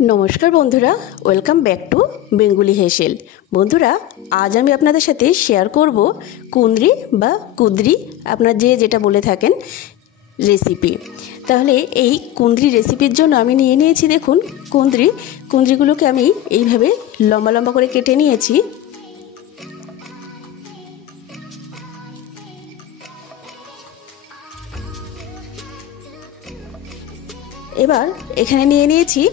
नमस्कार बंधुरा welcome back to बेंगुली हेसेल। बंधुरा आज आमी आपनादेर साथे शेयर करब कुंद्री बा कुद्री आपनारा जे जेटा बोले थाकेन रेसिपि। ताहले एई कुंद्री रेसिपिर जोन्नो आमी निये नियेछि देखुन कुंद्री। कुंद्रीगुलोके आमी एइभाবে लम्बा लम्बा करे केटे नियेछि। एबार एखाने निये नियेछि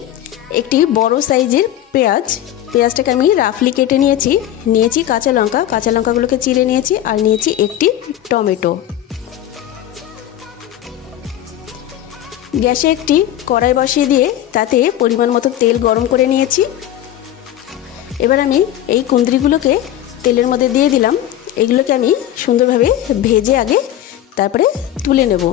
एकटी बड़ो साइजेर पेঁয়াজ। पेঁয়াজটাকে আমি রাফলি কেটে নিয়েছি কাঁচা লঙ্কাগুলোকে চিড়ে নিয়েছি আর নিয়েছি একটি টমেটো। গ্যাসে একটি কড়াই বসিয়ে দিয়ে তাতে পরিমাণ মতো তেল গরম করে নিয়েছি। এবার আমি এই কুঁদরিগুলোকে তেলের মধ্যে দিয়ে দিলাম। এগুলোকে আমি সুন্দরভাবে ভেজে আগে তারপরে তুলে নেব।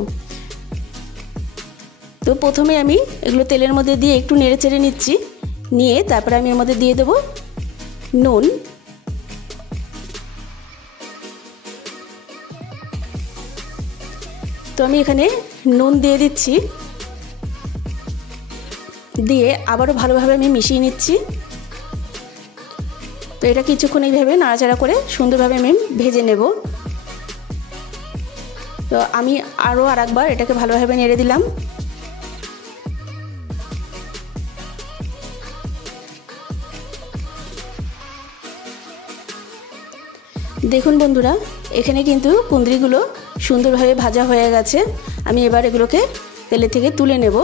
तो प्रथमे आमी एगुलो तेलेर मध्य दिए एकटू नेड़े चेड़े निচ্ছি, निये तारपरे आमी एर मध्य दिए देब नुन, तो आमी एखाने नुन दिए दिচ্ছি, दिए आबारो भालोभाবে आमी मिशिয়ে নিচ্ছি। तो এটা কিছুক্ষণ এইভাবে নাড়াচাড়া করে সুন্দরভাবে আমি ভেজে নেব। তো আমি আরো আরেকবার এটাকে ভালোভাবে নেড়ে দিলাম। देखुन बंधुरा एखाने किन्तु कुंद्रीगुलो सुंदरभावे भाजा हो गेछे। आमी एबार एगुलोके तेले थेके तुले नेब।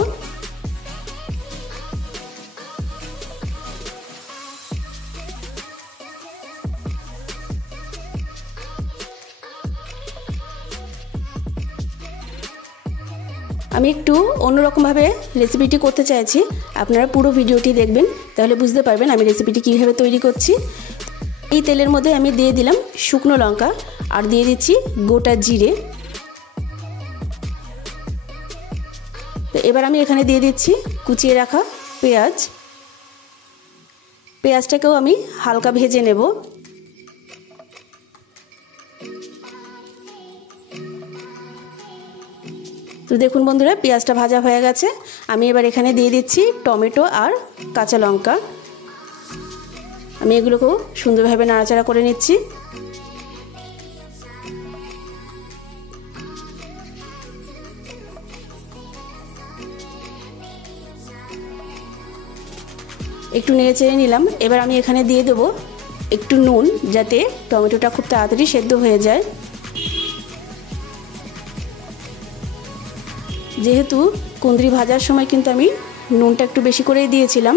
आमी एकटू अन्यरकम भावे रेसिपिटी करते चाइछि, आपनारा पुरो भिडियोटी देखबेन ताहले बुझते पारबेन आमी रेसिपिटी किभाবে तैरी करछि। এই তেলের মধ্যে আমি দিয়ে দিলাম শুকনো লঙ্কা আর দিয়ে দিচ্ছি গোটা জিরে। তো এবার আমি এখানে দিয়ে দিচ্ছি কুচিয়ে রাখা পেঁয়াজ। পেঁয়াজটাকেও আমি হালকা ভেজে নেব। তো দেখুন বন্ধুরা পেঁয়াজটা ভাজা হয়ে গেছে। আমি এবার এখানে দিয়ে দিচ্ছি টমেটো আর কাঁচা লঙ্কা। আমি এগুলোকেও সুন্দরভাবে নাড়াচাড়া করে নিচ্ছি। একটু নেড়ে চেড়ে নিলাম। এবার আমি এখানে দিয়ে দেব একটু নুন, যাতে টমেটোটা খুব তাড়াতাড়ি সেদ্ধ হয়ে যায়। যেহেতু কুঁদরি ভাজার সময় কিন্তু আমি নুনটা একটু বেশি করেই দিয়েছিলাম,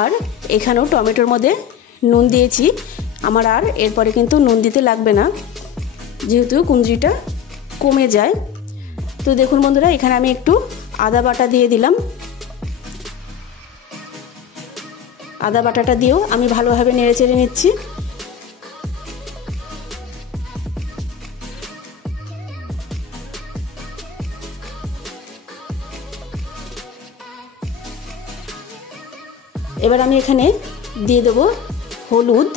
আর এখানেও টমেটোর মধ্যে নুন দিয়েছি। আমার আর এরপরে কিন্তু নুন দিতে লাগবে না, যেহেতু কুঁদরিটা কমে যায়। তো দেখুন বন্ধুরা এখানে আমি একটু আদা বাটা দিয়ে দিলাম। আদা বাটাটা দিয়েও আমি ভালোভাবে নেড়ে চেড়ে নিচ্ছি। এবার আমি এখানে দিয়ে দেব হলুদ,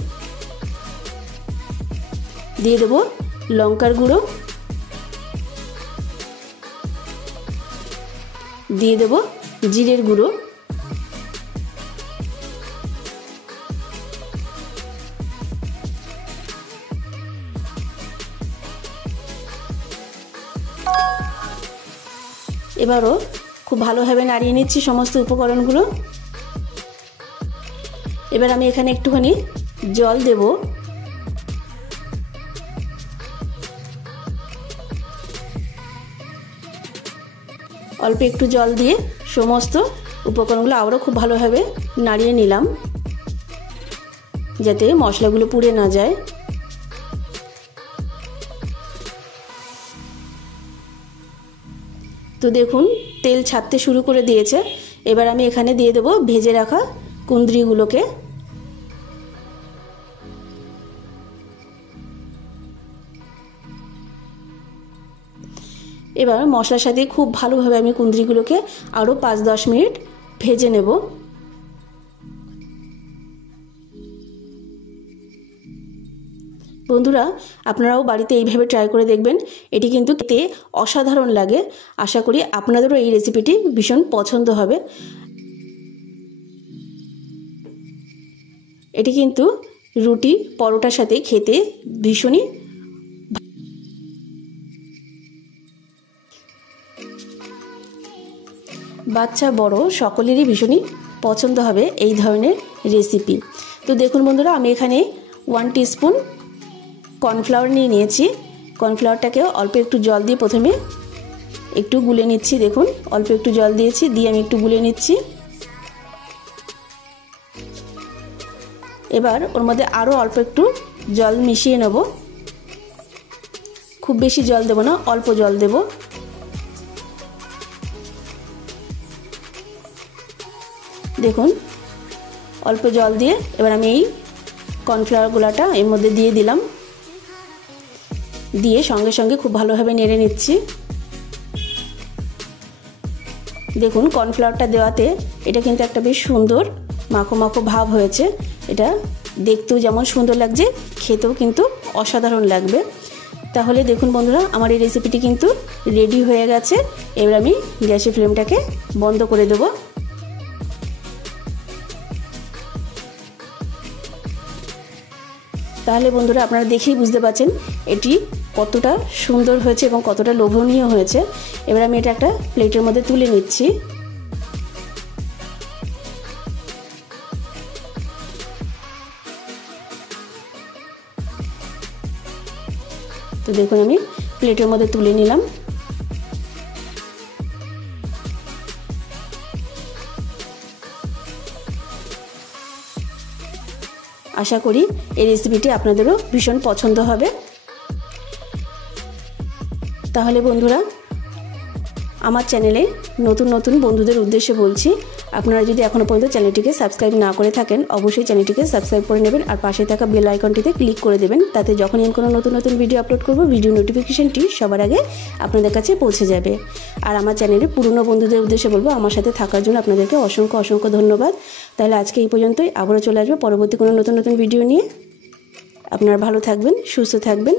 দিয়ে দেব লঙ্কার গুঁড়ো, দিয়ে দেব জিরের গুঁড়ো, এবারও খুব ভালোভাবে নাড়িয়ে নিচ্ছি সমস্ত উপকরণগুলো। এবার আমি এখানে একটুখানি জল দেব। অল্প একটু জল দিয়ে সমস্ত উপকরণগুলো আবারও খুব ভালোভাবে নাড়িয়ে নিলাম, যাতে মশলাগুলো পুড়ে না যায়। তো দেখুন তেল ছাড়তে শুরু করে দিয়েছে। এবার আমি এখানে দিয়ে দেব ভেজে রাখা কুঁদরিগুলোকে। এবার মশলার সাথে খুব ভালোভাবে আমি কুঁদরিগুলোকে আরও 5-10 মিনিট ভেজে নেব। বন্ধুরা আপনারাও বাড়িতে এইভাবে ট্রাই করে দেখবেন, এটি কিন্তু খেতে অসাধারণ লাগে। আশা করি আপনাদেরও এই রেসিপিটি ভীষণ পছন্দ হবে। এটি কিন্তু রুটি পরোটার সাথে খেতে ভীষণই বাচ্চা বড় সকলেরই ভীষণই পছন্দ হবে এই ধরনের রেসিপি। তো দেখুন বন্ধুরা, আমি এখানে 1 টিস্পুন কর্নফ্লাওয়ার নিয়েছি। কর্নফ্লাওয়ারটাকে অল্প একটু জল দিয়ে প্রথমে একটু গুলে নিচ্ছি। দেখুন অল্প একটু জল দিয়েছি, দিয়ে আমি একটু গুলে নিচ্ছি। এবার ওর মধ্যে আরও অল্প একটু জল মিশিয়ে নেব। খুব বেশি জল দেব না, অল্প জল দেব। দেখুন অল্প জল দিয়ে এবার আমি এই কর্নফ্লাওয়ার গুলাটা এর মধ্যে দিয়ে দিলাম। দিয়ে সঙ্গে সঙ্গে খুব ভালোভাবে নেড়ে নিচ্ছি। দেখুন কর্নফ্লাওয়ারটা দেওয়াতে এটা কিন্তু একটা বেশ সুন্দর মাখো মাখো ভাব হয়েছে। এটা দেখতেও যেমন সুন্দর লাগছে, খেতেও কিন্তু অসাধারণ লাগবে। তাহলে দেখুন বন্ধুরা, আমার এই রেসিপিটি কিন্তু রেডি হয়ে গেছে। এবার আমি গ্যাসের ফ্লেমটাকে বন্ধ করে দেব। তাহলে বন্ধুরা আপনারা দেখেই বুঝতে পারছেন এটি কতটা সুন্দর হয়েছে এবং কতটা লোভনীয় হয়েছে। এবার আমি এটা একটা প্লেটের মধ্যে তুলে নিচ্ছি। তো দেখুন আমি প্লেটের মধ্যে তুলে নিলাম। আশা করি এই রেসিপিটি আপনাদেরও ভীষণ পছন্দ হবে। তাহলে বন্ধুরা, আমার চ্যানেলে নতুন নতুন বন্ধুদের উদ্দেশ্যে বলছি, আপনারা যদি এখনও পর্যন্ত চ্যানেলটিকে সাবস্ক্রাইব না করে থাকেন অবশ্যই চ্যানেলটিকে সাবস্ক্রাইব করে নেবেন আর পাশে থাকা বেল আইকনটিতে ক্লিক করে দেবেন। তাতে যখনই আমি কোনো নতুন নতুন ভিডিও আপলোড করব ভিডিও নোটিফিকেশনটি সবার আগে আপনাদের কাছে পৌঁছে যাবে। আর আমার চ্যানেলের পুরনো বন্ধুদের উদ্দেশ্যে বলবো, আমার সাথে থাকার জন্য আপনাদেরকে অসংখ্য অসংখ্য ধন্যবাদ। তাহলে আজকে এই পর্যন্তই, আবারও চলে আসবে পরবর্তী কোনো নতুন নতুন ভিডিও নিয়ে। আপনারা ভালো থাকবেন, সুস্থ থাকবেন।